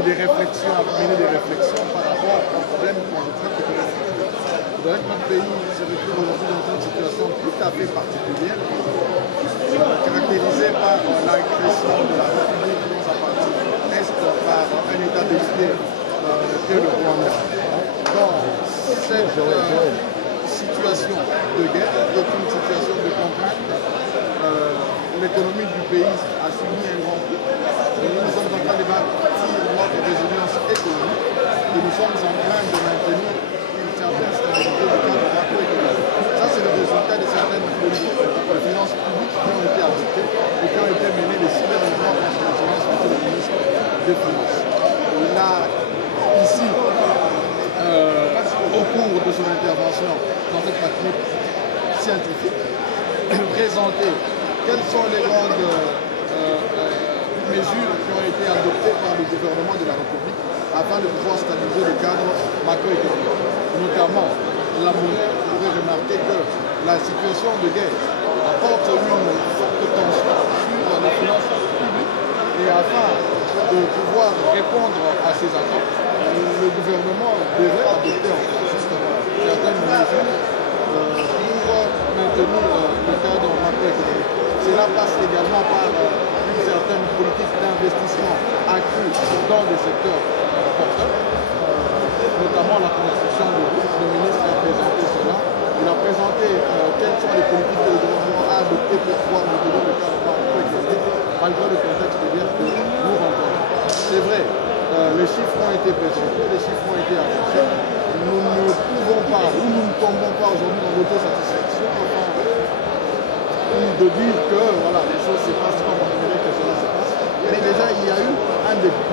et des réflexions, à mener des réflexions par rapport aux problèmes qu'on observe que notre pays se retrouve aujourd'hui dans une situation tout à fait particulière, caractérisée par l'agression de la République dans sa partie est par un État décidé que le Rwanda. Dans cette situation de guerre, dans une situation de contrainte, l'économie du pays a subi un grand coup. Nous sommes en train de bâtir notre résilience économique et nous sommes en train de maintenir une certaine stabilité du cadre macroéconomique. Ça, c'est le résultat de certaines politiques de finances publiques qui ont été adoptées et qui ont été menées les 6 derniers mois par son excellence monsieur le ministre des Finances. Là, ici, au cours de son intervention dans cette matinée scientifique, présenter quelles sont les grandes mesures qui ont été adoptées par le gouvernement de la République afin de pouvoir stabiliser le cadre macroéconomique. Notamment, la monnaie, vous pourrez remarquer que la situation de guerre apporte une forte tension sur les finances publiques et afin de pouvoir répondre à ces attentes, le gouvernement devait adopter en fait certaines mesures pour maintenir le cadre macroéconomique. Cela passe également par une certaine politique d'investissement accrue dans des secteurs porteurs, notamment la construction de routes. Le ministre a présenté cela. Il a présenté quelles sont les politiques que le gouvernement a adoptées pour pouvoir maintenir le cadre macroéconomique malgré le contexte de guerre que nous rencontrons. C'est vrai, les chiffres ont été présentés, les chiffres ont été annoncés. Nous ne pouvons pas, ou nous ne tombons pas aujourd'hui dans l'autosatisfaction, de dire que voilà, les choses se passent comme on aimerait que cela se passe. Mais déjà, il y a eu un début.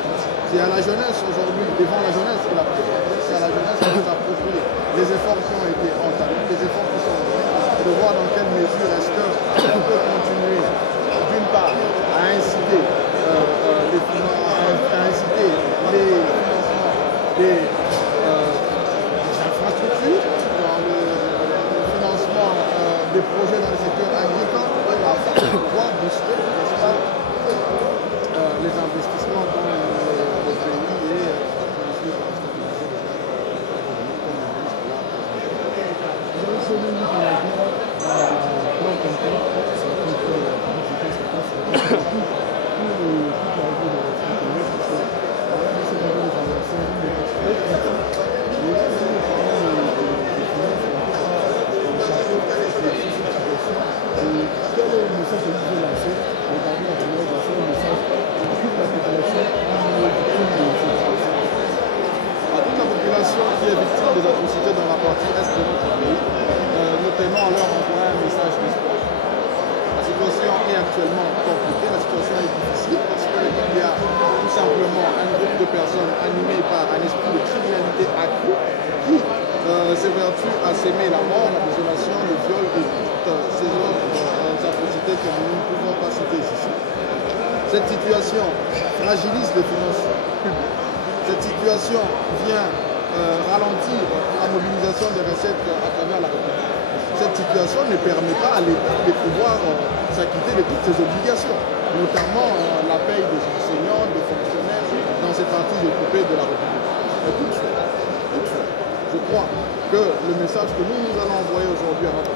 C'est à la jeunesse aujourd'hui, devant la jeunesse, c'est à la jeunesse de s'approprier les efforts qui ont été entamés, les efforts qui sont faits, de voir dans quelle mesure est-ce qu'on peut continuer, d'une part, à inciter les financements des infrastructures, dans le financement des projets dans le secteur agricole, afin de pouvoir booster, n'est-ce pas, les investissements dans le pays et bien sûr la stabilisation du cadre économique comme le ministre l'a qui est victime des atrocités dans la partie est de notre pays, nous tenons à leur envoyer un message d'espoir. La situation est actuellement compliquée, la situation est difficile parce qu'il y a tout simplement un groupe de personnes animées par un esprit de criminalité accrue qui s'évertue à s'aimer la mort, la désolation, le viol et toutes ces autres atrocités que nous ne pouvons pas citer ici. Cette situation fragilise les finances publiques. Cette situation vient ralentir la mobilisation des recettes à travers la République. Cette situation ne permet pas à l'État de pouvoir s'acquitter de toutes ses obligations, notamment la paye des enseignants, des fonctionnaires dans ces parties occupées de la République. Mais toutefois, je crois que le message que nous allons envoyer aujourd'hui à notre